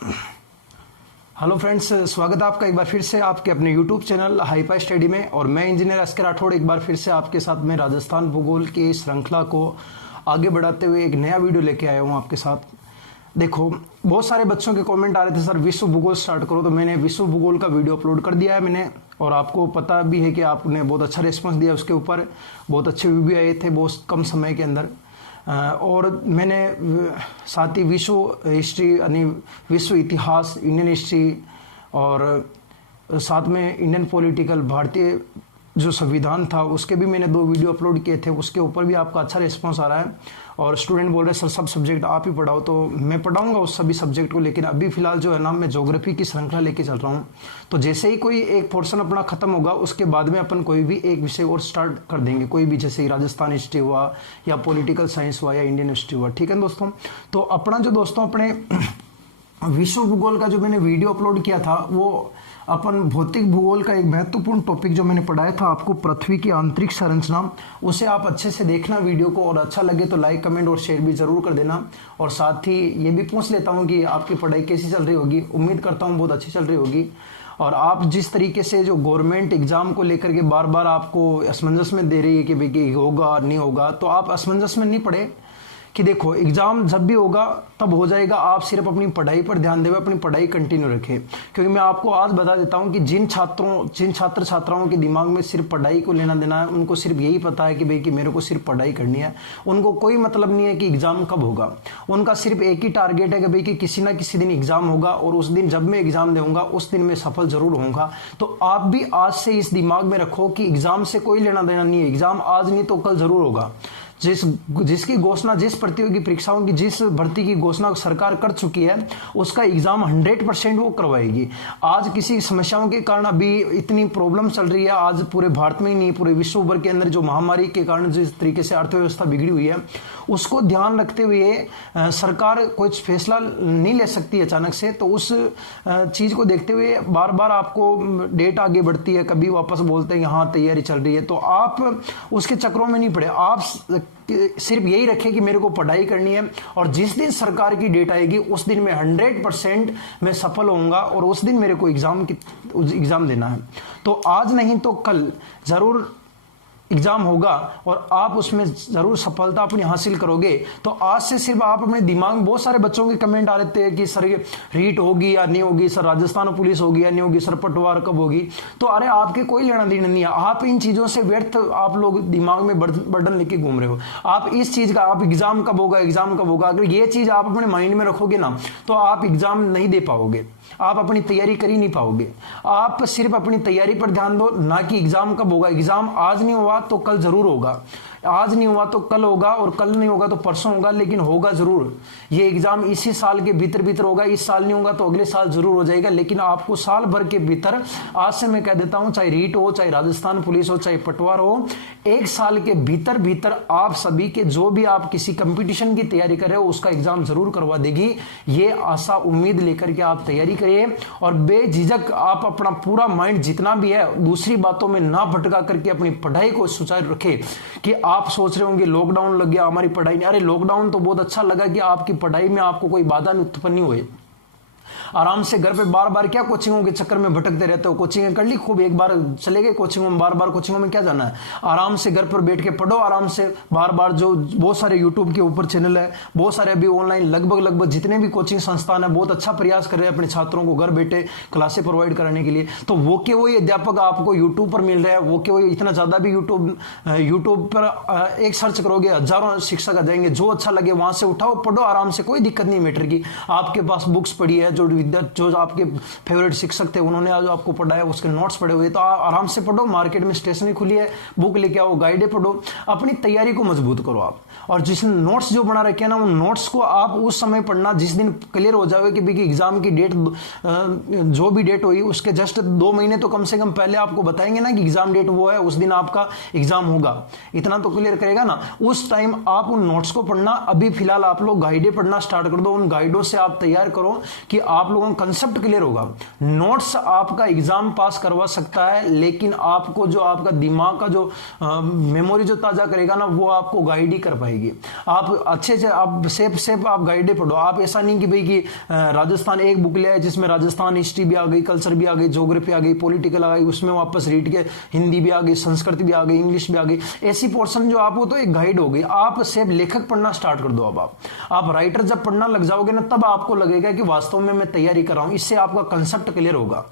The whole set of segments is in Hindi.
हेलो फ्रेंड्स, स्वागत है आपका एक बार फिर से आपके अपने यूट्यूब चैनल हाईपाई स्टडी में। और मैं इंजीनियर एसके राठौड़ एक बार फिर से आपके साथ में राजस्थान भूगोल की श्रृंखला को आगे बढ़ाते हुए एक नया वीडियो लेके आया हूँ आपके साथ। देखो, बहुत सारे बच्चों के कमेंट आ रहे थे, सर विश्व भूगोल स्टार्ट करो, तो मैंने विश्व भूगोल का वीडियो अपलोड कर दिया है मैंने। और आपको पता भी है कि आपने बहुत अच्छा रिस्पॉन्स दिया उसके ऊपर, बहुत अच्छे व्यू भी आए थे बहुत कम समय के अंदर। और मैंने साथ ही विश्व हिस्ट्री यानी विश्व इतिहास, इंडियन हिस्ट्री और साथ में इंडियन पॉलिटिकल, भारतीय जो संविधान था उसके भी मैंने 2 वीडियो अपलोड किए थे। उसके ऊपर भी आपका अच्छा रिस्पांस आ रहा है और स्टूडेंट बोल रहे हैं सर सब सब्जेक्ट आप ही पढ़ाओ, तो मैं पढ़ाऊंगा उस सभी सब्जेक्ट को। लेकिन अभी फिलहाल जो है ना, मैं ज्योग्राफी की श्रृंखला लेके चल रहा हूँ। तो जैसे ही कोई एक पोर्शन अपना खत्म होगा उसके बाद में अपन कोई भी एक विषय और स्टार्ट कर देंगे, कोई भी, जैसे राजस्थान हिस्ट्री हुआ या पॉलिटिकल साइंस हुआ या इंडियन हिस्ट्री हुआ। ठीक है दोस्तों, तो अपना जो दोस्तों अपने विश्व भूगोल का जो मैंने वीडियो अपलोड किया था वो अपन भौतिक भूगोल का एक महत्वपूर्ण टॉपिक जो मैंने पढ़ाया था आपको, पृथ्वी की आंतरिक संरचना, उसे आप अच्छे से देखना वीडियो को। और अच्छा लगे तो लाइक, कमेंट और शेयर भी जरूर कर देना। और साथ ही ये भी पूछ लेता हूँ कि आपकी पढ़ाई कैसी चल रही होगी। उम्मीद करता हूँ बहुत अच्छी चल रही होगी। और आप जिस तरीके से जो गवर्नमेंट एग्जाम को लेकर के बार बार आपको असमंजस में दे रही है कि भाई होगा नहीं होगा, तो आप असमंजस में नहीं पड़े कि देखो एग्जाम जब भी होगा तब हो जाएगा। आप सिर्फ अपनी पढ़ाई पर ध्यान दें, अपनी पढ़ाई कंटिन्यू रखें। क्योंकि मैं आपको आज बता देता हूं कि जिन छात्र छात्राओं के दिमाग में सिर्फ पढ़ाई को लेना देना है, उनको सिर्फ यही पता है कि भाई कि मेरे को सिर्फ पढ़ाई करनी है, उनको कोई मतलब नहीं है कि एग्जाम कब होगा। उनका सिर्फ एक ही टारगेट है कि भाई कि किसी ना किसी दिन एग्जाम होगा और उस दिन जब मैं एग्जाम दूंगा उस दिन मैं सफल जरूर होऊंगा। तो आप भी आज से इस दिमाग में रखो कि एग्जाम से कोई लेना देना नहीं है। एग्जाम आज नहीं तो कल जरूर होगा। जिसकी घोषणा, जिस प्रतियोगी परीक्षाओं की, जिस भर्ती की घोषणा सरकार कर चुकी है, उसका एग्जाम 100% वो करवाएगी। आज किसी समस्याओं के कारण अभी इतनी प्रॉब्लम चल रही है, आज पूरे भारत में ही नहीं पूरे विश्व भर के अंदर जो महामारी के कारण जिस तरीके से अर्थव्यवस्था बिगड़ी हुई है, उसको ध्यान रखते हुए सरकार कुछ फैसला नहीं ले सकती अचानक से। तो उस चीज को देखते हुए बार बार आपको डेट आगे बढ़ती है, कभी वापस बोलते हैं यहाँ तैयारी चल रही है। तो आप उसके चक्रों में नहीं पड़े। आप सिर्फ यही रखें कि मेरे को पढ़ाई करनी है और जिस दिन सरकार की डेट आएगी उस दिन मैं 100% मैं सफल होऊंगा और उस दिन मेरे को एग्जाम देना है। तो आज नहीं तो कल जरूर एग्जाम होगा और आप उसमें जरूर सफलता अपनी हासिल करोगे। तो आज से सिर्फ आप अपने दिमाग में, बहुत सारे बच्चों के कमेंट आ रहे थे कि सर ये रीट होगी या नहीं होगी, सर राजस्थान पुलिस होगी या नहीं होगी, सर पटवार कब होगी। तो अरे आपके कोई लेना देना नहीं है। आप इन चीजों से व्यर्थ आप लोग दिमाग में बर्डन लेके घूम रहे हो। आप इस चीज का, आप एग्जाम कब होगा, एग्जाम कब होगा, अगर ये चीज आप अपने माइंड में रखोगे ना तो आप एग्जाम नहीं दे पाओगे, आप अपनी तैयारी कर ही नहीं पाओगे। आप सिर्फ अपनी तैयारी पर ध्यान दो, ना कि एग्जाम कब होगा। एग्जाम आज नहीं हुआ तो कल जरूर होगा, आज नहीं हुआ तो कल होगा और कल नहीं होगा तो परसों होगा, लेकिन होगा जरूर। ये एग्जाम इसी साल के भीतर होगा, इस साल नहीं होगा तो अगले साल जरूर हो जाएगा। लेकिन आपको साल भर के भीतर, आज से मैं कह देता हूं, चाहे रीट हो, चाहे राजस्थान पुलिस हो, चाहे पटवार हो, एक साल के भीतर आप सभी के जो भी आप किसी कंपटीशन की तैयारी कर रहे हो उसका एग्जाम जरूर करवा देगी। ये आशा उम्मीद लेकर के आप तैयारी करिए और बेझिझक आप अपना पूरा माइंड जितना भी है दूसरी बातों में ना भटका करके अपनी पढ़ाई को सुचारू रखें। कि आप सोच रहे होंगे लॉकडाउन लग गया हमारी पढ़ाई नहीं, अरे लॉकडाउन तो बहुत अच्छा लगा कि आपकी पढ़ाई में आपको कोई बाधा नहीं उत्पन्न हुई। आराम से घर पे बार बार क्या कोचिंगों के चक्कर में भटकते रहते हो। कोचिंग कर ली खूब, एक बार चले गए कोचिंगों में, बार बार कोचिंगों में क्या जाना है। आराम से घर पर बैठ के पढ़ो, आराम से बार बार। जो बहुत सारे यूट्यूब के ऊपर चैनल है, बहुत सारे अभी ऑनलाइन लगभग जितने भी कोचिंग संस्थान है बहुत अच्छा प्रयास कर रहे हैं अपने छात्रों को घर बैठे क्लासें प्रोवाइड कराने के लिए। तो वो के वही अध्यापक आपको यूट्यूब पर मिल रहे हैं, वो के वही, इतना ज्यादा भी यूट्यूब पर एक सर्च करोगे हजारों शिक्षक आ जाएंगे। जो अच्छा लगे वहां से उठाओ, पढ़ो आराम से, कोई दिक्कत नहीं मैटर की। आपके पास बुक्स पड़ी है, जो आपके फेवरेट शिक्षक थे उन्होंने आज आपको पढ़ाया, उसके नोट्स पड़े हुए, तो आराम से पढ़ो। मार्केट में स्टेशनरी खुली है, बुक लेके आओ, गाइडें पढ़ो, अपनी तैयारी को मजबूत करो आप। और जिस नोट्स जो बना रखे हैं ना, उन नोट्स को आप उस समय पढ़ना जिस दिन क्लियर हो जाए कि भाई एग्जाम की डेट, जो भी डेट हुई उसके जस्ट 2 महीने तो कम से कम पहले आपको बताएंगे ना कि एग्जाम डेट वो है, उस दिन आपका एग्जाम होगा, इतना तो क्लियर करेगा ना। उस टाइम आप उन नोट्स को पढ़ना। अभी फिलहाल आप लोग गाइडें पढ़ना स्टार्ट कर दो, उन गाइडों से आप तैयार करो कि आप लोगों का कंसेप्ट क्लियर होगा। नोट्स आपका एग्जाम पास करवा सकता है, लेकिन आपको जो आपका दिमाग का जो मेमोरी जो ताजा करेगा ना, वो आपको गाइड ही कर पाएगी। आप अच्छे से आप सेफ आप गाइडे पढ़ो। आप ऐसा नहीं कि भाई कि राजस्थान एक बुक लिया है जिसमें राजस्थान हिस्ट्री भी आ गई, कल्चर भी आ गई, ज्योग्राफी आ गई, पॉलिटिकल आ गई, उसमें वापस रीड के हिंदी भी आ गई, संस्कृत भी आ गई, इंग्लिश भी आ गई, ऐसी पोर्शन जो आपको तो एक गाइड हो गई। आप सिर्फ लेखक पढ़ना स्टार्ट कर दो। अब आप राइटर जब पढ़ना लग जाओगे ना, तब आपको लगेगा कि वास्तव में मैं तैयारी कर रहा हूं। इससे आपका कंसेप्ट क्लियर होगा।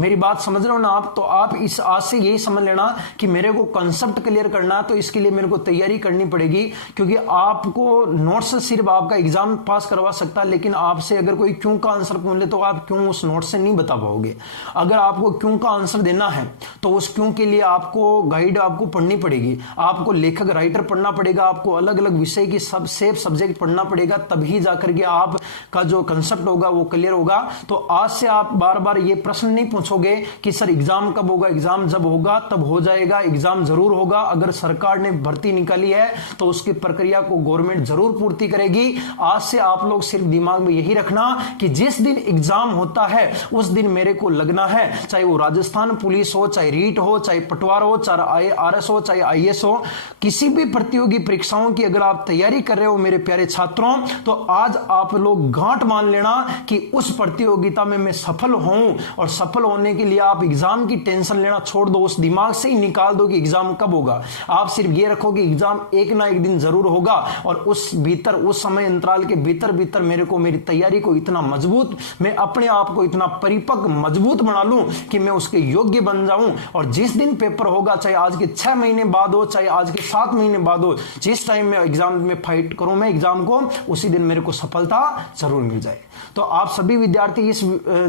मेरी बात समझ रहे हो ना आप? तो आप इस आज से यही समझ लेना कि मेरे को कंसेप्ट क्लियर करना है, तो इसके लिए मेरे को तैयारी करनी पड़ेगी। क्योंकि आपको नोट्स सिर्फ आपका एग्जाम पास करवा सकता है, लेकिन आपसे अगर कोई क्यों का आंसर पूछ ले तो आप क्यों उस नोट से नहीं बता पाओगे। अगर आपको क्यों का आंसर देना है तो उस क्यों के लिए आपको गाइड आपको पढ़नी पड़ेगी, आपको लेखक राइटर पढ़ना पड़ेगा, आपको अलग अलग विषय की सब सेफ सब्जेक्ट पढ़ना पड़ेगा, तभी जाकर के आपका जो कंसेप्ट होगा वो क्लियर होगा। तो आज से आप बार बार ये प्रश्न नहीं पूछोगे कि सर एग्जाम कब होगा। एग्जाम जब होगा तब हो जाएगा, एग्जाम जरूर होगा। अगर सरकार ने भर्ती निकाली है तो उसकी प्रक्रिया को गवर्नमेंट जरूर पूर्ति करेगी। आज से आप लोग सिर्फ दिमाग में यही रखना कि जिस दिन एग्जाम होता है उस दिन मेरे को लगना है, चाहे वो राजस्थान पुलिस हो, चाहे रीट हो, चाहे पटवार हो, चाहे आरएस हो, चाहे आईएएस हो, किसी भी प्रतियोगी परीक्षाओं की अगर आप तैयारी कर रहे हो मेरे प्यारे छात्रों, तो आज आप लोग गांठ मान लेना कि उस प्रतियोगिता में मैं सफल हूं। और सफल होने के लिए आप एग्जाम की टेंशन लेना छोड़ दो, उस दिमाग से ही निकाल दो कि एग्जाम कब होगा। आप सिर्फ ये रखो कि एग्जाम एक ना एक दिन जरूर होगा, और उस भीतर उस समय अंतराल के भीतर मेरे को मेरी तैयारी को इतना मजबूत, मैं अपने आप को इतना परिपक्व मजबूत बना लूं कि मैं उसके योग्य बन जाऊं। और जिस दिन पेपर होगा, चाहे आज के 6 महीने बाद हो, चाहे आज के 7 महीने बाद हो, जिस टाइम में एग्जाम में फाइट करूं मैं एग्जाम को, उसी दिन मेरे को सफलता जरूर मिल जाए। तो आप सभी विद्यार्थी इस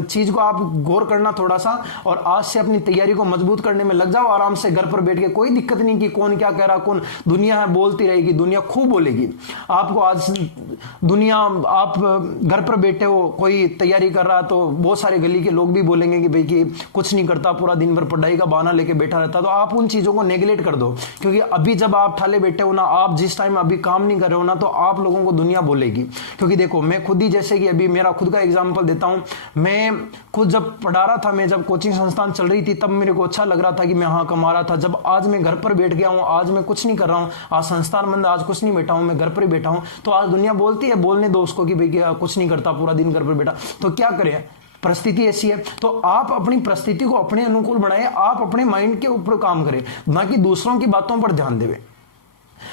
चीज को आप गौर करना थोड़ा सा, और आज से अपनी तैयारी को मजबूत करने में लग जाओ। आराम से घर पर बैठ के, कोई दिक्कत नहीं कि कौन क्या कह रहा, कौन, दुनिया है बोलती रहेगी, दुनिया खूब बोलेगी आपको। आज दुनिया, आप घर पर बैठे हो, कोई तैयारी कर रहा है तो बहुत सारे गली के लोग भी बोलेंगे कि भाई कि कुछ नहीं करता, पूरा दिन भर पढ़ाई का बहाना लेके बैठा रहता। तो आप उन चीजों को नेगलेक्ट कर दो, क्योंकि अभी जब आप ठाले बैठे हो ना, आप जिस टाइम अभी काम नहीं कर रहे हो ना, तो आप लोगों को दुनिया बोलेगी। क्योंकि देखो, मैं खुद ही, जैसे कि अभी मेरा खुद का एग्जाम्पल देता हूं, मैं खुद जब पढ़ा रहा था, मैं जब कोचिंग संस्थान चल रही थी, तब मेरे को अच्छा लग रहा था कि मैं हाँ कमा रहा था। जब आज मैं घर पर बैठ गया हूं, आज मैं कुछ नहीं कर रहा हूं, आज संस्थान बंद, आज कुछ नहीं बैठा हूं, मैं घर पर ही बैठा हूं, तो आज दुनिया बोलती है, बोलने दो उसको कि भाई कुछ नहीं करता, पूरा दिन घर पर बैठा। तो क्या करें, परिस्थिति ऐसी है। तो आप अपनी परिस्थिति को अपने अनुकूल बनाए, आप अपने माइंड के ऊपर काम करें, ना कि दूसरों की बातों पर ध्यान देवे।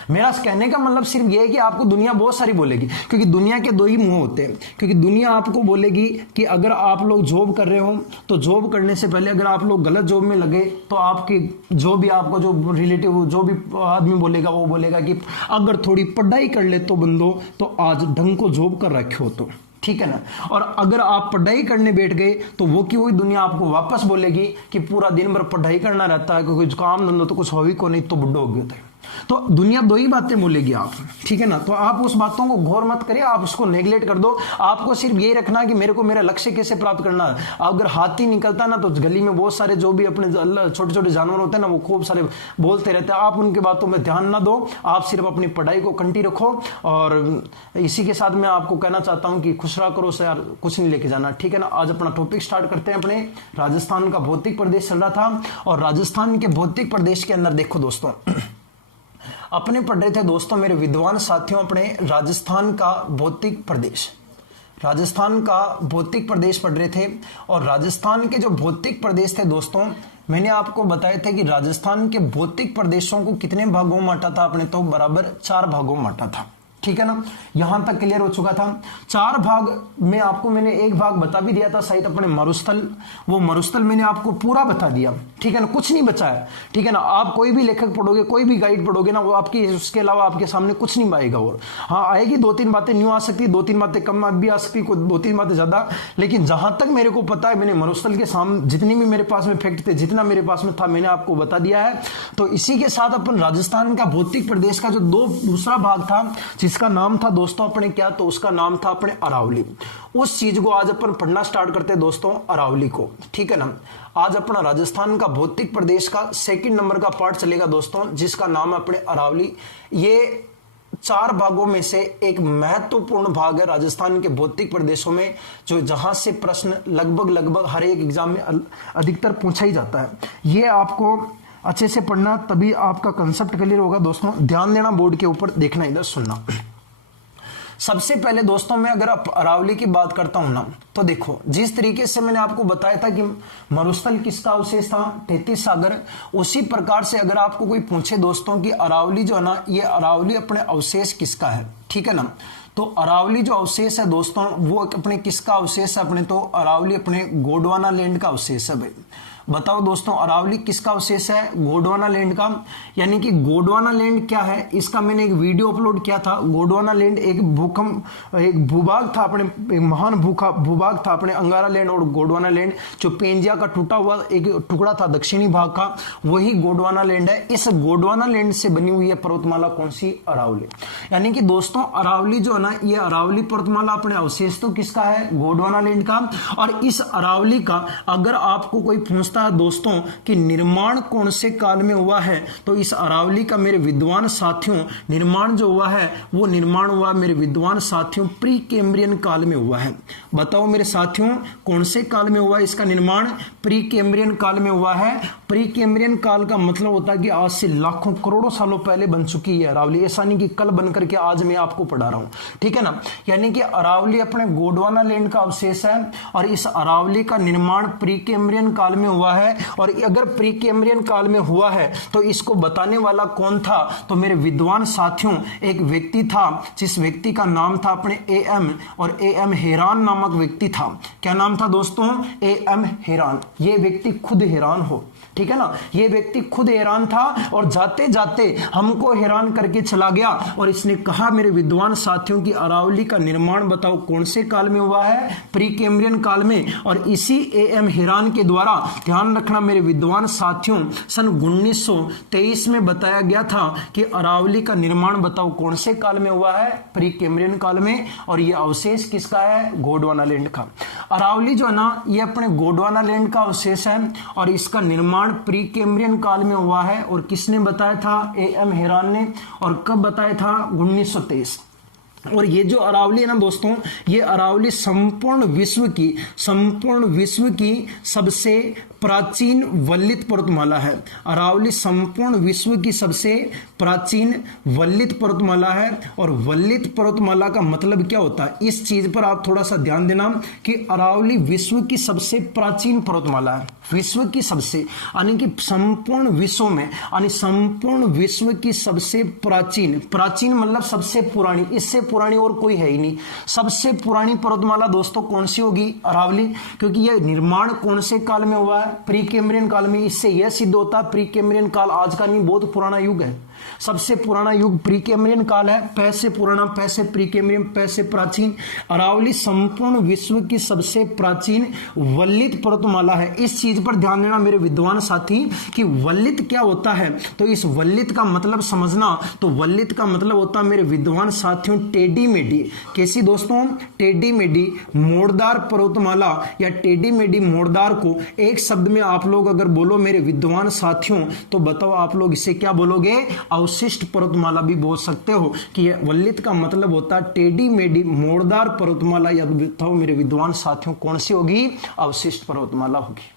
मेरा कहने का मतलब सिर्फ यह है कि आपको दुनिया बहुत सारी बोलेगी, क्योंकि दुनिया के दो ही मुंह होते हैं। क्योंकि दुनिया आपको बोलेगी कि अगर आप लोग जॉब कर रहे हो तो जॉब करने से पहले अगर आप लोग गलत जॉब में लगे तो आपके जो भी आपको जो रिलेटिव जो भी आदमी बोलेगा वो बोलेगा कि अगर थोड़ी पढ़ाई कर ले तो बंदो, तो आज ढंग को जॉब कर रखे हो तो, ठीक है ना। और अगर आप पढ़ाई करने बैठ गए तो वो की वही दुनिया आपको वापस बोलेगी कि पूरा दिन भर पढ़ाई करना रहता है, क्योंकि काम धंधो तो कुछ हो ही को नहीं, तो बुढ़ो हो गए थे। तो दुनिया दो ही बातें बोलेगी आप, ठीक है ना। तो आप उस बातों को गौर मत करिए, आप उसको नेगलेक्ट कर दो। आपको सिर्फ यही रखना कि मेरे को मेरा लक्ष्य कैसे प्राप्त करना है। अगर हाथी निकलता ना, तो गली में बहुत सारे जो भी अपने छोटे छोटे जानवर होते हैं ना, वो खूब सारे बोलते रहते हैं। आप उनके बातों में ध्यान ना दो, आप सिर्फ अपनी पढ़ाई को कंटिन्यू रखो। और इसी के साथ मैं आपको कहना चाहता हूं कि खुश रहा करो से यार, कुछ नहीं लेके जाना, ठीक है ना। आज अपना टॉपिक स्टार्ट करते हैं। अपने राजस्थान का भौतिक प्रदेश चल रहा था, और राजस्थान के भौतिक प्रदेश के अंदर देखो दोस्तों, अपने पढ़ रहे थे दोस्तों मेरे विद्वान साथियों, अपने राजस्थान का भौतिक प्रदेश, राजस्थान का भौतिक प्रदेश पढ़ रहे थे। और राजस्थान के जो भौतिक प्रदेश थे दोस्तों, मैंने आपको बताया था कि राजस्थान के भौतिक प्रदेशों को कितने भागों में बांटा था आपने, तो बराबर 4 भागों में बांटा था, ठीक है ना। यहां तक क्लियर हो चुका था। 4 भाग में आपको मैंने एक भाग बता भी दिया था शायद, अपने मरुस्थल, वो मरुस्थल मैंने आपको पूरा बता दिया, ठीक है ना, कुछ नहीं बचा है, ठीक है ना। आप कोई भी लेखक पढ़ोगे, कोई भी गाइड पढ़ोगे ना, वो आपकी उसके अलावा आपके सामने कुछ नहीं आएगा। और हाँ आएगी, 2-3 बातें न्यू आ सकती, 2-3 बातें कम भी आ सकती, 2-3 बातें ज्यादा। लेकिन जहां तक मेरे को पता है, मैंने मरुस्थल के सामने जितनी भी मेरे पास में फैक्ट थे, जितना मेरे पास में था, मैंने आपको बता दिया है। तो इसी के साथ अपन राजस्थान का भौतिक प्रदेश का जो दूसरा भाग था, जिसका नाम था दोस्तों अपने क्या, तो उसका नाम था अपने अरावली। उस चीज को आज अपन पढ़ना स्टार्ट करते हैं दोस्तों, अरावली को, ठीक है ना। आज अपना राजस्थान का भौतिक प्रदेश का 2nd नंबर का पार्ट चलेगा दोस्तों, जिसका नाम है अपने अरावली। ये 4 भागों में से एक महत्वपूर्ण भाग है राजस्थान के भौतिक प्रदेशों में, जो जहां से प्रश्न लगभग हर एक एग्जाम में अधिकतर पूछा ही जाता है। ये आपको अच्छे से पढ़ना, तभी आपका कंसेप्ट क्लियर होगा। दोस्तों ध्यान देना, बोर्ड के ऊपर देखना, इधर सुनना। सबसे पहले दोस्तों मैं अगर अरावली की बात करता हूं ना, तो देखो जिस तरीके से मैंने आपको बताया था कि मरुस्थल किसका अवशेष था, 33 सागर, उसी प्रकार से अगर आपको कोई पूछे दोस्तों कि अरावली जो है ना, ये अरावली अपने अवशेष किसका है, ठीक है ना, तो अरावली जो अवशेष है दोस्तों वो अपने किसका अवशेष है, अपने तो अरावली अपने गोंडवाना लैंड का अवशेष है। भाई बताओ दोस्तों अरावली किसका अवशेष है, गोंडवाना लैंड का। यानी कि गोंडवाना लैंड क्या है, इसका मैंने एक वीडियो अपलोड किया था। गोंडवाना लैंड एक भूभाग था, अपने एक महान भूभाग था अपने अंगारा लैंड और गोंडवाना लैंड, जो पेंजिया का टूटा हुआ एक टुकड़ा था दक्षिणी भाग का, वही गोंडवाना लैंड है। इस गोंडवाना लैंड से बनी हुई है पर्वतमाला कौन सी, अरावली। यानी कि दोस्तों अरावली जो है ना, ये अरावली पर्वतमाला अपने अवशेष तो किसका है, गोंडवाना लैंड का। और इस अरावली का अगर आपको कोई पूछता है दोस्तों कि निर्माण कौन से काल में हुआ है, तो इस अरावली का मेरे विद्वान साथियों निर्माण जो हुआ है वो निर्माण हुआ मेरे विद्वान साथियों प्री कैम्ब्रियन काल में हुआ है। बताओ मेरे साथियों कौन से काल में हुआ इसका निर्माण, प्री कैम्ब्रियन काल में हुआ है। प्री कैम्ब्रियन काल का मतलब होता है कि आज से लाखों करोड़ों सालों पहले बन चुकी है अरावली, ऐसा नहीं कि कल बनकर के आज मैं आपको पढ़ा रहा हूं, ठीक है ना। यानी कि अरावली अपने गोंडवाना लैंड का अवशेष है और इस अरावली का निर्माण प्री कैम्ब्रियन काल में हुआ है। और अगर प्री कैम्ब्रियन काल में हुआ है तो इसको बताने वाला कौन था, तो मेरे विद्वान साथियों एक व्यक्ति था, जिस व्यक्ति का नाम था अपने एएम, और एएम हेरान नामक व्यक्ति था। क्या नाम था दोस्तों, एएम हेरान। ये व्यक्ति खुद हैरान हो, ठीक है ना, ये व्यक्ति खुद हैरान था और जाते जाते हमको हैरान करके चला गया और इसने कहा मेरे विद्वान साथियों की अरावली का निर्माण बताओ कौन से काल में हुआ है, प्री कैम्ब्रियन काल में। और इसी एएम हेरान के द्वारा, ध्यान रखना मेरे विद्वान साथियों, सन 1923 में बताया गया था कि अरावली का निर्माण बताओ कौन से काल में हुआ है, प्री कैम्ब्रियन काल में। और यह अवशेष किसका है, गोंडवाना लैंड का। अरावली जो है ना ये अपने गोंडवाना लैंड का अवशेष है और इसका निर्माण प्री कैम्ब्रियन काल में हुआ है। और किसने बताया था, एएम हेरान ने। और कब बताया था, 1923। और ये जो अरावली है ना दोस्तों, ये अरावली संपूर्ण विश्व की सबसे प्राचीन वल्लित पर्वतमाला है। अरावली संपूर्ण विश्व की सबसे प्राचीन वल्लित पर्वतमाला है। और वल्लित पर्वतमाला का मतलब क्या होता है, इस चीज पर आप थोड़ा सा ध्यान देना कि अरावली विश्व की सबसे प्राचीन पर्वतमाला है, विश्व की सबसे, यानी कि संपूर्ण विश्व में, यानी संपूर्ण विश्व की सबसे प्राचीन मतलब सबसे पुरानी, इससे पुरानी और कोई है ही नहीं। सबसे पुरानी पर्वतमाला दोस्तों कौन सी होगी, अरावली, क्योंकि यह निर्माण कौन से काल में हुआ है, प्री कैम्ब्रियन काल में। इससे यह सिद्ध होता है प्री कैम्ब्रियन काल आज का नहीं, बहुत पुराना युग है। सबसे पुराना युग प्री कैम्ब्रियन काल है, पैसे पुराना, पैसे प्री कैम्ब्रियन, पैसे प्राचीन। अरावली संपूर्ण विश्व की सबसे प्राचीन वल्लित पर्वतमाला है। इस चीज पर ध्यान देना मेरे विद्वान साथी कि वल्लित क्या होता है, तो इस वल्लित का मतलब समझना। तो वल्लित का मतलब होता है मेरे विद्वान साथियों टेढ़ी मेढ़ी। कैसी दोस्तों, टेढ़ी मेढ़ी मोड़दार पर्वतमाला या टेढ़ी मेढ़ी मोड़दार को एक शब्द में आप लोग अगर बोलो मेरे विद्वान साथियों, तो बताओ आप लोग इसे क्या बोलोगे, अवशिष्ट पर्वतमाला भी बोल सकते हो। कि यह वल्लित का मतलब होता है टेढ़ी मेढ़ी मोड़दार पर्वतमाला, या बताओ मेरे विद्वान साथियों कौन सी होगी, अवशिष्ट पर्वतमाला होगी।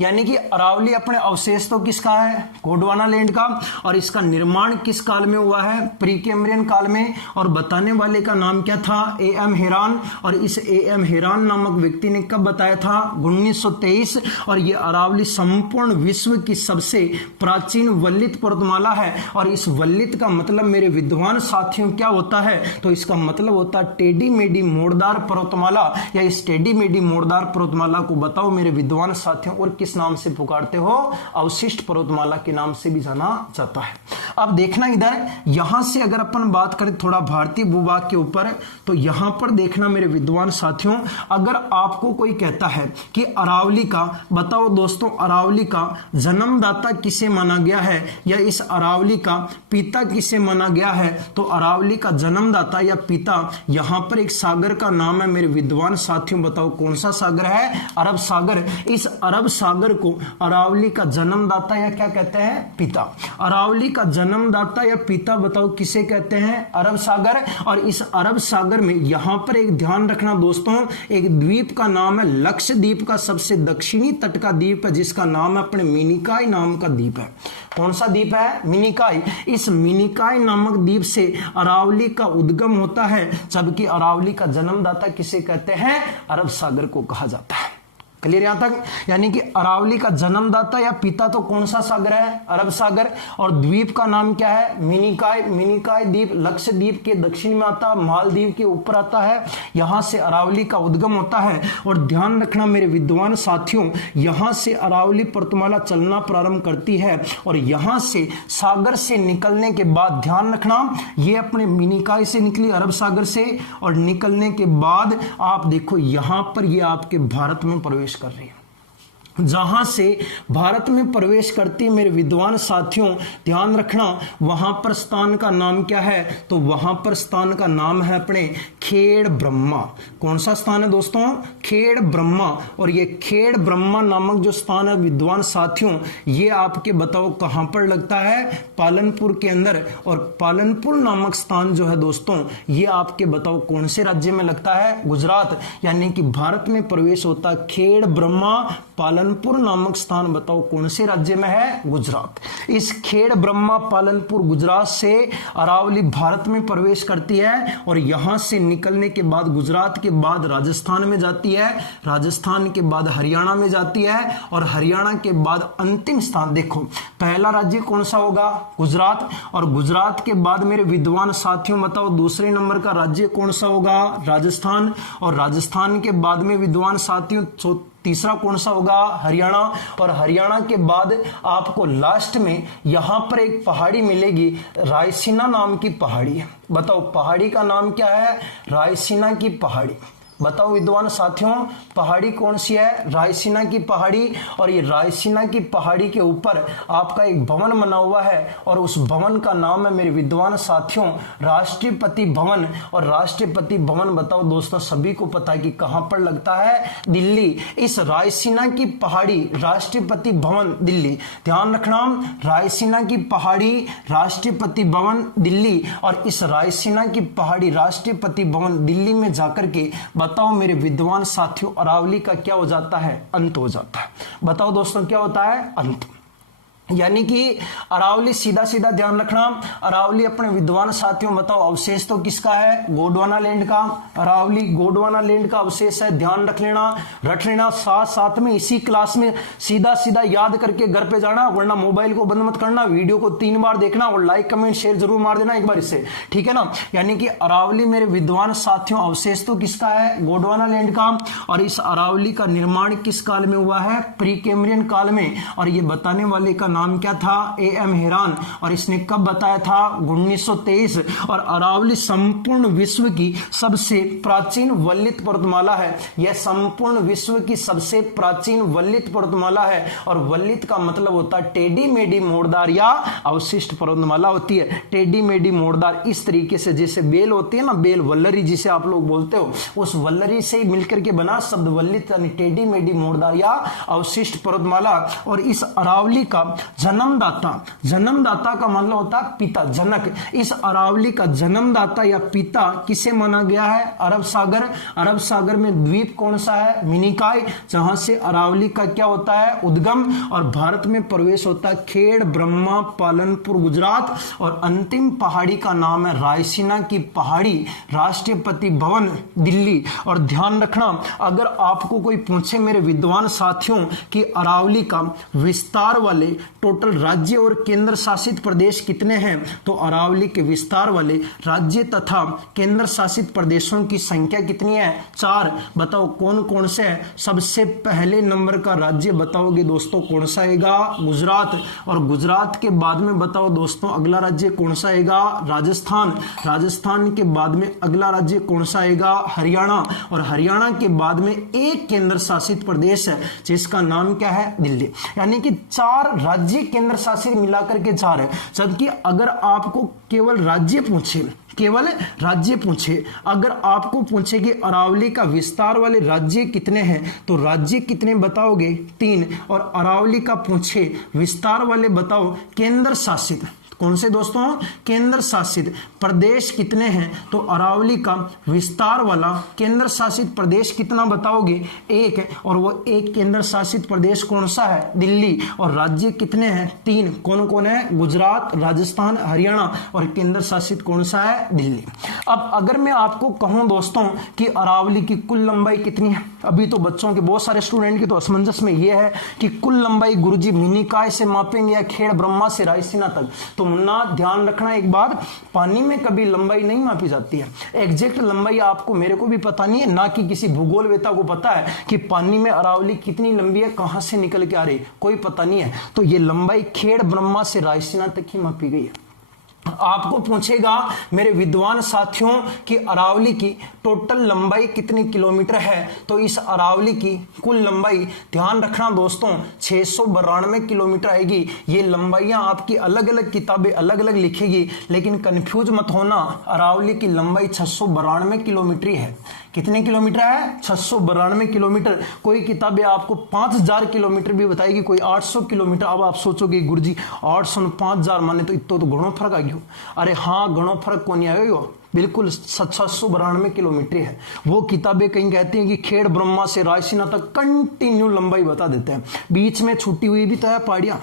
यानी कि अरावली अपने अवशेष तो किसका है, गोंडवाना लैंड का। और इसका निर्माण किस काल में हुआ है, प्री कैम्ब्रियन काल में। और बताने वाले का नाम क्या था, एएम हेरान। और इस एएम हेरान नामक व्यक्ति ने कब बताया था, 1923। और यह अरावली संपूर्ण विश्व की सबसे प्राचीन वल्लित पर्वतमाला है। और इस वल्लित का मतलब मेरे विद्वान साथियों क्या होता है, तो इसका मतलब होता है टेढ़ी मेढ़ी मोड़दार पर्वतमाला। या इस टेढ़ी मेढ़ी मोड़दार पर्वतमाला को बताओ मेरे विद्वान साथियों और किस नाम से पुकारते हो, अवशिष्ट पर्वतमाला के नाम से भी जाना जाता है। अब देखना इधर, यहां से अगर अपन बात करें थोड़ा भारतीय भूभाग के ऊपर, तो यहां पर देखना मेरे विद्वान साथियों, अगर आपको कोई कहता है कि अरावली का बताओ दोस्तों, अरावली का जन्मदाता किसे माना गया है या इस अरावली का पिता किसे माना गया है, तो अरावली का जन्मदाता या पिता यहां पर एक सागर का नाम है मेरे विद्वान साथियों। बताओ कौन सा सागर है, अरब सागर। इस अरब सागर सागर को अरावली का जन्मदाता या क्या कहते हैं, पिता। अरावली का जन्मदाता या पिता बताओ किसे कहते हैं, अरब सागर। और इस अरब सागर में यहां पर एक ध्यान रखना दोस्तों, एक द्वीप का नाम है लक्षद्वीप का सबसे दक्षिणी तट का द्वीप है, जिसका नाम है अपने मिनिकॉय नाम का द्वीप है। कौन सा द्वीप है, मिनिकॉय। इस मिनिकॉय नामक द्वीप से अरावली का उद्गम होता है, जबकि अरावली का जन्मदाता किसे कहते हैं, अरब सागर को कहा जाता है। क्लियर यहां तक। यानी कि अरावली का जन्मदाता या पिता तो कौन सा सागर है, अरब सागर। और द्वीप का नाम क्या है, मिनिकॉय। मिनिकॉय द्वीप लक्षद्वीप के दक्षिण में आता है, मालदीव के ऊपर आता है, यहां से अरावली का उद्गम होता है। और ध्यान रखना मेरे विद्वान साथियों, यहां से अरावली पर्वतमाला चलना प्रारंभ करती है और यहां से सागर से निकलने के बाद ध्यान रखना, ये अपने मिनिकॉय से निकली अरब सागर से, और निकलने के बाद आप देखो यहां पर ये आपके भारत में प्रवेश कर रही है। जहां से भारत में प्रवेश करती मेरे विद्वान साथियों, ध्यान रखना वहां पर स्थान का नाम क्या है, तो वहां पर स्थान का नाम है अपने खेड़ ब्रह्मा। कौन सा स्थान है दोस्तों, खेड़ ब्रह्मा। और ये खेड़ ब्रह्मा नामक जो स्थान है विद्वान साथियों, ये आपके बताओ कहां पर लगता है, पालनपुर के अंदर। और पालनपुर नामक स्थान जो है दोस्तों, ये आपके बताओ कौन से राज्य में लगता है, गुजरात। यानी कि भारत में प्रवेश होता खेड़ ब्रह्मा, पालनपुर नामक स्थान बताओ कौन से राज्य में है, गुजरात। इस खेड़ ब्रह्मा पालनपुर गुजरात से अरावली भारत में प्रवेश करती है और यहां से निकलने के बाद गुजरात के बाद राजस्थान में जाती है, राजस्थान के बाद हरियाणा में जाती है, और हरियाणा के बाद अंतिम स्थान देखो पहला राज्य कौन सा होगा, गुजरात। और गुजरात के बाद मेरे विद्वान साथियों बताओ दूसरे नंबर का राज्य कौन सा होगा, राजस्थान। और राजस्थान के बाद में विद्वान साथियों तीसरा कौन सा होगा, हरियाणा। और हरियाणा के बाद आपको लास्ट में यहां पर एक पहाड़ी मिलेगी, रायसीना नाम की पहाड़ी। बताओ पहाड़ी का नाम क्या है, रायसीना की पहाड़ी। बताओ विद्वान साथियों पहाड़ी कौन सी है, रायसीना की पहाड़ी। और ये रायसीना की पहाड़ी के ऊपर आपका एक भवन बना हुआ है और उस भवन का नाम है मेरे विद्वान साथियों राष्ट्रपति भवन। और राष्ट्रपति भवन बताओ दोस्तों सभी को पता है कि कहां पर लगता है, दिल्ली। इस रायसीना की पहाड़ी राष्ट्रपति भवन दिल्ली, ध्यान रखना रायसीना की पहाड़ी राष्ट्रपति भवन दिल्ली। और इस रायसीना की पहाड़ी राष्ट्रपति भवन दिल्ली में जाकर के बताओ मेरे विद्वान साथियों अरावली का क्या हो जाता है, अंत हो जाता है। बताओ दोस्तों क्या होता है, अंत। यानी कि अरावली सीधा सीधा ध्यान रखना, अरावली अपने विद्वान साथियों बताओ अवशेष तो किसका है, गोंडवाना लैंड का। अरावली गोंडवाना लैंड का अवशेष है, ध्यान रख लेना, रट लेना। साथ साथ में इसी क्लास में सीधा सीधा याद करके घर पे जाना, वरना मोबाइल को बंद मत करना, वीडियो को 3 बार देखना और लाइक कमेंट शेयर जरूर मार देना एक बार इससे, ठीक है ना। यानी कि अरावली मेरे विद्वान साथियों अवशेष तो किसका है, गोंडवाना लैंड का। और इस अरावली का निर्माण किस काल में हुआ है, प्री कैम्ब्रियन काल में। और ये बताने वाले का नाम क्या था, A.M. हेरान। और इसने कब बताया था, 1923। और अरावली संपूर्ण विश्व की सबसे प्राचीन वल्लित पर्वतमाला है, यह संपूर्ण विश्व की सबसे प्राचीन वल्लित पर्वतमाला है। और वल्लित का मतलब होता है टेढ़ी मेढ़ी मोड़दार या अवशिष्ट पर्वतमाला होती है, टेढ़ी मेढ़ी मोड़दार। इस तरीके से जैसे बेल होती है ना, बेल वल्लरी जिसे आप लोग बोलते हो, उस वल्लरी से मिलकर के बना शब्द वल्लित, यानी टेढ़ी मेढ़ी मोड़दार या अवशिष्ट पर्वतमाला। और इस अरावली का जन्मदाता, जन्मदाता का मतलब होता है पिता, जनक। इस अरावली का जन्मदाता या पिता किसे माना गया है, अरब सागर। अरब सागर में द्वीप कौन सा है, मिनिकॉय, जहां से अरावली का क्या होता है, उद्गम। और भारत में प्रवेश होता है खेड़ ब्रह्मा पालनपुर गुजरात। और अंतिम पहाड़ी का नाम है रायसीना की पहाड़ी राष्ट्रपति भवन दिल्ली। और ध्यान रखना अगर आपको कोई पूछे मेरे विद्वान साथियों कि अरावली का विस्तार वाले टोटल राज्य और केंद्र शासित प्रदेश कितने हैं, तो अरावली के विस्तार वाले राज्य तथा केंद्र शासित प्रदेशों की संख्या कितनी है, 4। बताओ कौन कौन से हैं, सबसे पहले नंबर का राज्य बताओगे दोस्तों कौन सा आएगा, गुजरात। और गुजरात के बाद में बताओ दोस्तों अगला राज्य कौन सा आएगा, राजस्थान। राजस्थान के बाद में अगला राज्य कौन सा आएगा, हरियाणा। और हरियाणा के बाद में एक केंद्र शासित प्रदेश है जिसका नाम क्या है, दिल्ली। यानी कि 4 राज्य राज्य केंद्र शासित मिलाकर के 4 है। जबकि अगर आपको केवल राज्य पूछे, अगर आपको पूछे कि अरावली का विस्तार वाले राज्य कितने हैं तो राज्य कितने बताओगे 3, और अरावली का पूछे विस्तार वाले बताओ केंद्र शासित, कौन से दोस्तों, केंद्र शासित प्रदेश कितने हैं तो अरावली का विस्तार वाला केंद्र शासित प्रदेश कितना बताओगे 1 है, और वो एक केंद्र शासित प्रदेश कौन सा है, दिल्ली। और राज्य कितने हैं 3, कौन कौन है, गुजरात, राजस्थान, हरियाणा, और केंद्र शासित कौन सा है, दिल्ली। अब अगर मैं आपको कहूं दोस्तों कि अरावली की कुल लंबाई कितनी है, अभी तो बच्चों के बहुत सारे स्टूडेंट की तो असमंजस में यह है कि कुल लंबाई गुरुजी मिनिकाय से मापेंगे या खेड़ ब्रह्मा से रायसीना तक। तो मुन्ना ध्यान रखना एक बात, पानी में कभी लंबाई नहीं मापी जाती है। एग्जैक्ट लंबाई आपको मेरे को भी पता नहीं है, ना कि किसी भूगोलवेता को पता है कि पानी में अरावली कितनी लंबी है, कहां से निकल के आ रही, कोई पता नहीं है। तो ये लंबाई खेड़ ब्रह्मा से रायसीना तक ही मापी गई है। आपको पूछेगा मेरे विद्वान साथियों कि अरावली की टोटल लंबाई कितनी किलोमीटर है, तो इस अरावली की कुल लंबाई ध्यान रखना दोस्तों 692 किलोमीटर आएगी। ये लंबाइयां आपकी अलग अलग किताबें अलग अलग लिखेगी, लेकिन कंफ्यूज मत होना, अरावली की लंबाई 692 किलोमीटर है। कितने किलोमीटर है, 692 किलोमीटर। कोई किताबें आपको 5000 किलोमीटर भी बताएगी, कोई 800 किलोमीटर। अब आप सोचोगे गुरुजी 800 और 5000 माने तो घणो फर्क आ गयो। अरे हाँ, घणो फर्क को नहीं आयो, बिल्कुल 692 किलोमीटर है। वो किताबें कहीं कहती हैं कि खेड़ ब्रह्मा से रायसीना तक कंटिन्यू लंबाई बता देते हैं, बीच में छूटी हुई भी तो है पहाड़ियां।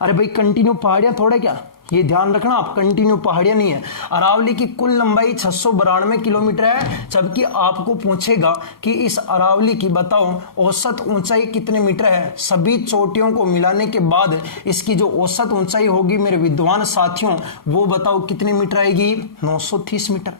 अरे भाई कंटिन्यू पहाड़ियां थोड़े क्या, ये ध्यान रखना आप, कंटिन्यू पहाड़ियां नहीं है। अरावली की कुल लंबाई 692 किलोमीटर है। जबकि आपको पूछेगा कि इस अरावली की बताओ औसत ऊंचाई कितने मीटर है, सभी चोटियों को मिलाने के बाद इसकी जो औसत ऊंचाई होगी मेरे विद्वान साथियों, वो बताओ कितने मीटर आएगी, 930 मीटर।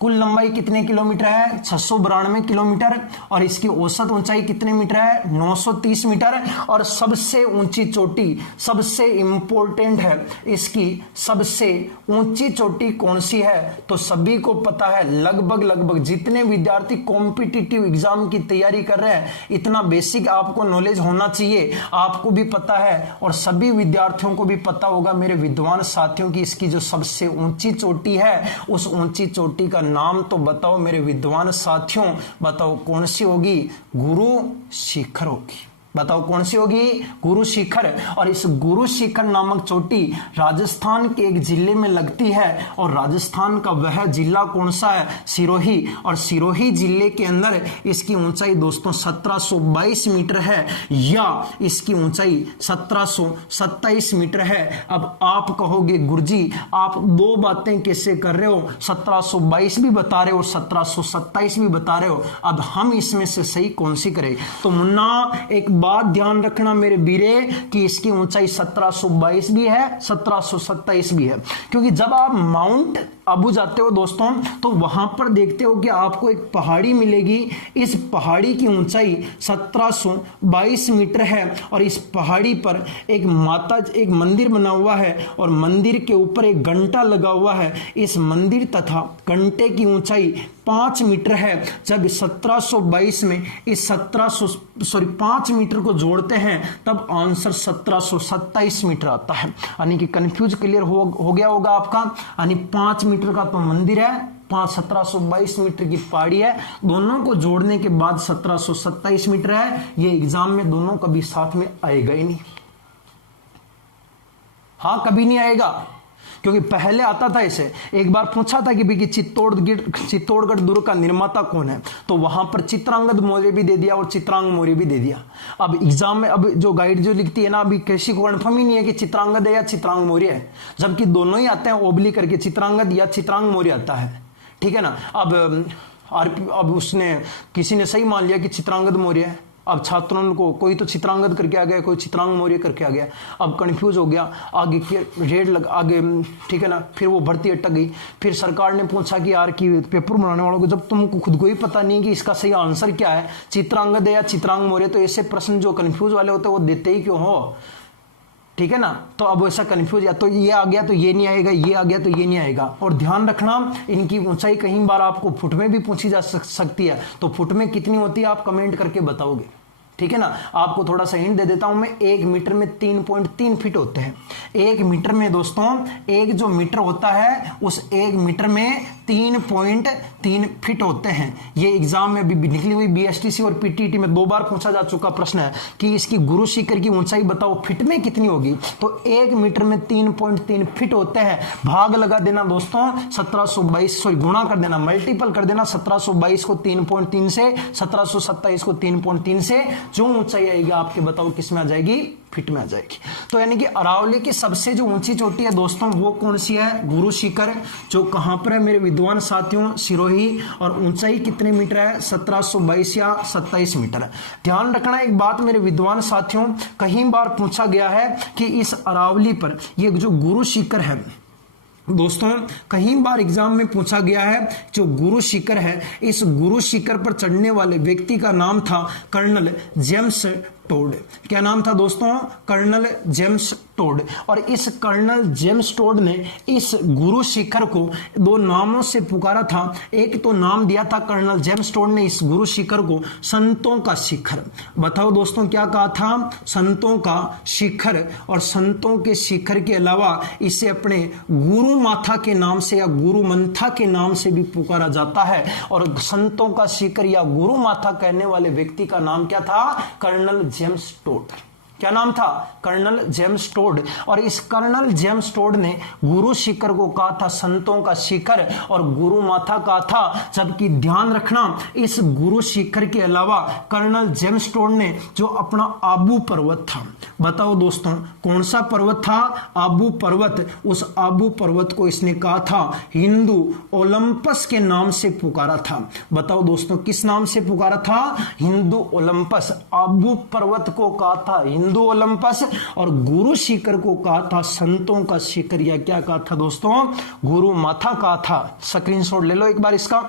कुल लंबाई कितने किलोमीटर है, 692 किलोमीटर, और इसकी औसत ऊंचाई कितने मीटर है, 930 मीटर। और सबसे ऊंची चोटी, सबसे इंपॉर्टेंट है, इसकी सबसे ऊंची चोटी कौन सी है, तो सभी को पता है, लगभग जितने विद्यार्थी कॉम्पिटिटिव एग्जाम की तैयारी कर रहे हैं, इतना बेसिक आपको नॉलेज होना चाहिए, आपको भी पता है और सभी विद्यार्थियों को भी पता होगा मेरे विद्वान साथियों की इसकी जो सबसे ऊंची चोटी है, उस ऊंची चोटी का नाम तो बताओ मेरे विद्वान साथियों, बताओ कौन सी होगी, गुरु शिखर होगी। बताओ कौन सी होगी, गुरु शिखर। और इस गुरु शिखर नामक चोटी राजस्थान के एक जिले में लगती है, और राजस्थान का वह जिला कौन सा है, सिरोही। और सिरोही जिले के अंदर इसकी ऊंचाई दोस्तों 1722 मीटर है, या इसकी ऊंचाई 1727 मीटर है। अब आप कहोगे गुरुजी आप दो बातें कैसे कर रहे हो, 1722 भी बता रहे हो और 1727 भी बता रहे हो, अब हम इसमें से सही कौन सी करें। तो मुन्ना एक बात ध्यान रखना मेरे वीरे कि इसकी ऊंचाई 1722 भी है, 1727 भी है। क्योंकि जब आप माउंट आबू जाते हो दोस्तों, तो वहां पर देखते हो कि आपको एक पहाड़ी मिलेगी, इस पहाड़ी की ऊंचाई 1722 मीटर है, और इस पहाड़ी पर एक मंदिर बना हुआ है, और मंदिर के ऊपर एक घंटा लगा हुआ है। इस मंदिर तथा घंटे की ऊंचाई 5 मीटर है। जब 1722 में इस 5 मीटर को जोड़ते हैं, तब आंसर 1727 मीटर आता है। यानी कि कंफ्यूज क्लियर हो गया होगा आपका। यानी 5 मीटर का तो मंदिर है, 1722 मीटर की पहाड़ी है, दोनों को जोड़ने के बाद 1727 मीटर है। ये एग्जाम में दोनों कभी साथ में आएगा ही नहीं, हाँ कभी नहीं आएगा, क्योंकि पहले आता था इसे। एक बार पूछा था कि भाई चित्तौड़गढ़ दुर्ग का निर्माता कौन है, तो वहां पर चित्रांगद मौर्य भी दे दिया और चित्रांग मौर्य भी दे दिया। अब एग्जाम में अब जो गाइड जो लिखती है ना, अभी किसी को कन्फर्म ही नहीं है कि चित्रांगद है या चित्रांग मौर्य है, जबकि दोनों ही आते हैं ओबली करके, चित्रांगद या चित्रांग मौर्य आता है, ठीक है ना। अब उसने किसी ने सही मान लिया कि चित्रांगद मौर्य है। अब छात्रों को कोई तो चित्रांगद करके आ गया, कोई चित्रांग मौर्य करके आ गया, अब कंफ्यूज हो गया, आगे रेड लग आगे, ठीक है ना। फिर वो भर्ती अटक गई। फिर सरकार ने पूछा कि यार कि पेपर बनाने वालों को जब तुमको खुद को ही पता नहीं कि इसका सही आंसर क्या है, चित्रांगद है या चित्रांग मौर्य, तो ऐसे प्रश्न जो कंफ्यूज वाले होते हैं वो देते ही क्यों हो, ठीक है ना। तो अब ऐसा कंफ्यूज, या तो ये आ गया तो ये नहीं आएगा, ये आ गया तो ये नहीं आएगा। और ध्यान रखना इनकी ऊंचाई कहीं बार आपको फुट में भी पूछी जा सकती है, तो फुट में कितनी होती है आप कमेंट करके बताओगे, ठीक है ना। आपको थोड़ा सा हिंट दे देता हूं मैं, 1 मीटर में 3.3 फीट होते हैं। 1 मीटर में दोस्तों, एक जो मीटर होता है उस 1 मीटर में 3.3 फीट होते हैं। ये एग्जाम में अभी निकली हुई बीएसटीसी और पीटीईटी में 2 बार पूछा जा चुका प्रश्न है कि इसकी गुरु शिखर की ऊंचाई बताओ फीट में कितनी होगी। तो 1 मीटर में 3.3 फीट होते हैं। भाग लगा देना दोस्तों 1722, सॉरी गुणा कर देना, मल्टीपल कर देना 1722 को 3.3 से, 1727 को 3.3 से, जो ऊंचाई आएगी आपके बताओ किस में आ जाएगी, फीट में आ जाएगी। तो यानी कि अरावली की सबसे जो ऊंची चोटी है दोस्तों वो कौन सी है, गुरु शिखर, जो कहां पर है मेरे विद्वान साथियों, सिरोही, और ऊंचाई कितने मीटर है, 1722 या 27 मीटर है। ध्यान रखना एक बात मेरे विद्वान साथियों, कई बार पूछा गया है कि इस अरावली पर ये जो गुरु शिखर है दोस्तों, कई बार एग्जाम में पूछा गया है, जो गुरु शिखर है, इस गुरु शिखर पर चढ़ने वाले व्यक्ति का नाम था कर्नल जेम्स टोड। क्या नाम था दोस्तों, कर्नल जेम्स टोड। और इस कर्नल जेम्स टोड ने इस गुरु शिखर को 2 नामों से पुकारा था। एक तो नाम दिया था कर्नल जेम्स टोड ने इस गुरु शिखर को संतों का शिखर। बताओ दोस्तों क्या कहा था, संतों का शिखर। और संतों के शिखर के अलावा इसे अपने गुरु माथा के नाम से या गुरु मंथा के नाम से भी पुकारा जाता है। और संतों का शिखर या गुरु माथा कहने वाले व्यक्ति का नाम क्या था, कर्नल जेम्स टोड। क्या नाम था, कर्नल जेम्स टोड। और इस कर्नल जेम्स टोड ने गुरु शिखर को कहा था संतों का शिखर और गुरु माथा कहा था। जबकि ध्यान रखना इस गुरु शिखर के अलावा कर्नल जेम्स टोड ने जो अपना आबू पर्वत था, बताओ दोस्तों कौन सा पर्वत था, आबू पर्वत। उस आबू पर्वत को इसने कहा था हिंदू ओलंपस के नाम से पुकारा था। बताओ दोस्तों किस नाम से पुकारा था, हिंदू ओलंपस। आबू पर्वत को कहा था हिंदू ओलंपस और गुरु शिखर को कहा था संतों का शिखर, या क्या कहा था दोस्तों, गुरु माथा कहा था। स्क्रीनशॉट ले लो एक बार इसका।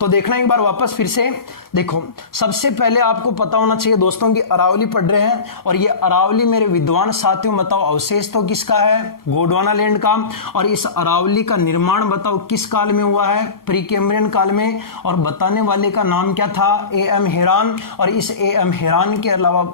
तो देखना एक बार वापस फिर से देखो, सबसे पहले आपको पता होना चाहिए दोस्तों कि अरावली पढ़ रहे हैं, और ये अरावली मेरे विद्वान साथियों बताओ अवशेष तो किसका है, गोंडवाना लैंड का। और इस अरावली का निर्माण बताओ किस काल में हुआ है, प्री कैम्ब्रियन काल में। और बताने वाले का नाम क्या था, A.M. हेरान। और इस A.M. हेरान के अलावा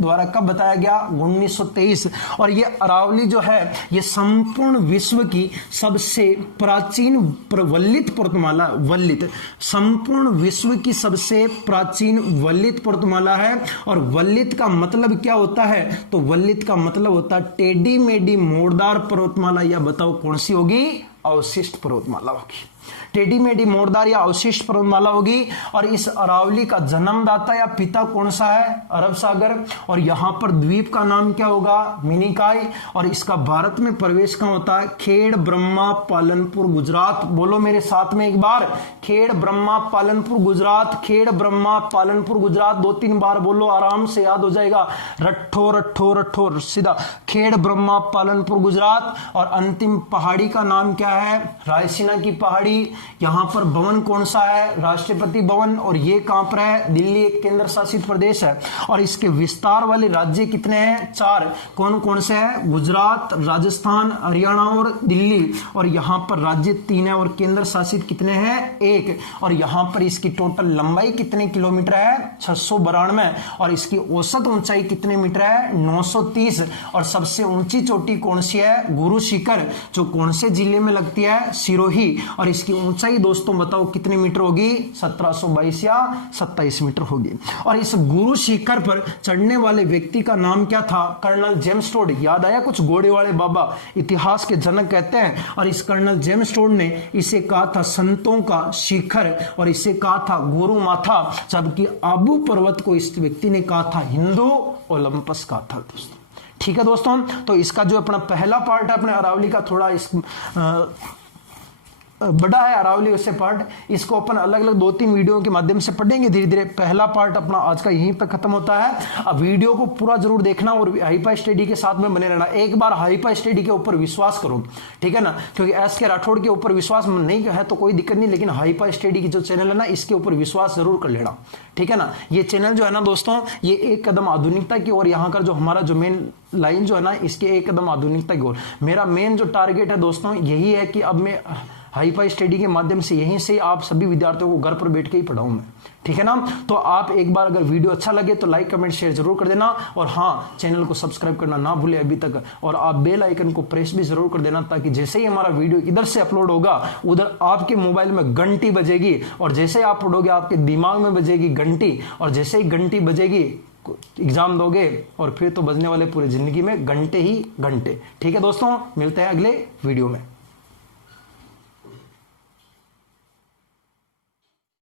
द्वारा कब बताया गया, 1923। और ये अरावली जो है ये संपूर्ण विश्व की सबसे प्राचीन वल्लित पर्वतमाला, वल्लित संपूर्ण विश्व की सबसे प्राचीन वल्लित पर्वतमाला है। और वल्लित का मतलब क्या होता है, तो वल्लित का मतलब होता है टेढ़ी मेढ़ी मोड़दार पर्वतमाला, या बताओ कौन सी होगी, अवशिष्ट पर्वतमाला होगी। टेढ़ी मेढ़ी मोड़दार या अवशिष्ट पर्वतमाला होगी। और इस अरावली का जन्मदाता या पिता कौन सा है, अरब सागर। और यहां पर द्वीप का नाम क्या होगा, मिनिकॉय। और इसका भारत में प्रवेश कहां होता है, खेड़ ब्रह्मा पालनपुर गुजरात। बोलो मेरे साथ में एक बार, खेड़ ब्रह्मा पालनपुर गुजरात, खेड़ ब्रह्मा पालनपुर गुजरात। 2-3 बार बोलो, आराम से याद हो जाएगा। रट्ठो रट्ठो रट्ठो सीधा, खेड़ ब्रह्मा पालनपुर गुजरात। और अंतिम पहाड़ी का नाम क्या है, रायसीना की पहाड़ी। यहां पर भवन कौन सा है, राष्ट्रपति भवन। और ये कहां पर है, दिल्ली एक केंद्र शासित प्रदेश है। और इसके विस्तार वाले राज्य कितने हैं, 4। कौन कौन से हैं, गुजरात, राजस्थान, हरियाणा और दिल्ली। और यहां पर राज्य 3 है और केंद्र शासित कितने हैं, 1। और यहां पर इसकी टोटल लंबाई कितने किलोमीटर है, 692। और इसकी औसत ऊंचाई कितने मीटर है, 930। और सबसे ऊंची चोटी कौन सी है, गुरु शिखर, जो कौन से जिले में लगती है, सिरोही। और इसकी ऊंचाई दोस्तों बताओ कितने मीटर होगी, 1722 या 27 मीटर होगी। और इस गुरु शिखर पर चढ़ने वाले व्यक्ति का नाम क्या था, कर्नल जेम्स टोड। याद आया कुछ, घोड़े वाले बाबा, इतिहास के जनक कहते हैं। और इस कर्नल जेम्स टोड ने इसे कहा था संतों का शिखर और इसे कहा था गुरु माथा। जबकि आबू पर्वत को इस व्यक्ति ने कहा था हिंदू ओलंपस कहा था दोस्तों। ठीक है दोस्तों, तो इसका जो अपना पहला पार्ट है अपने अरावली का, थोड़ा इस बड़ा है अरावली उससे पार्ट, इसको अपन अलग अलग 2-3 वीडियो के माध्यम से पढ़ेंगे धीरे धीरे। पहला पार्ट अपना आज का यहीं पे खत्म होता है। अब वीडियो को पूरा जरूर देखना और हाईपाई स्टडी के साथ में बने रहना। एक बार हाईपाई स्टडी के ऊपर विश्वास करो, ठीक है ना, क्योंकि एस के राठौड़ के ऊपर विश्वास नहीं है तो कोई दिक्कत नहीं, लेकिन हाईपाई स्टडी की जो चैनल है ना, इसके ऊपर विश्वास जरूर कर लेना, ठीक है ना। ये चैनल जो है ना दोस्तों, ये एक कदम आधुनिकता की और यहाँ का जो हमारा जो मेन लाइन जो है ना, इसके एक कदम आधुनिकता की ओर। मेरा मेन जो टारगेट है दोस्तों यही है कि अब मैं हाईपाई स्टडी के माध्यम से यहीं से आप सभी विद्यार्थियों को घर पर बैठ के ही पढ़ाऊं मैं, ठीक है ना। तो आप एक बार अगर वीडियो अच्छा लगे तो लाइक कमेंट शेयर जरूर कर देना, और हाँ, चैनल को सब्सक्राइब करना ना भूले अभी तक, और आप बेल आइकन को प्रेस भी जरूर कर देना, ताकि जैसे ही हमारा वीडियो इधर से अपलोड होगा उधर आपके मोबाइल में घंटी बजेगी, और जैसे ही आप पढ़ोगे आपके दिमाग में बजेगी घंटी, और जैसे ही घंटी बजेगी एग्जाम दोगे, और फिर तो बजने वाले पूरी जिंदगी में घंटे ही घंटे। ठीक है दोस्तों, मिलते हैं अगले वीडियो में।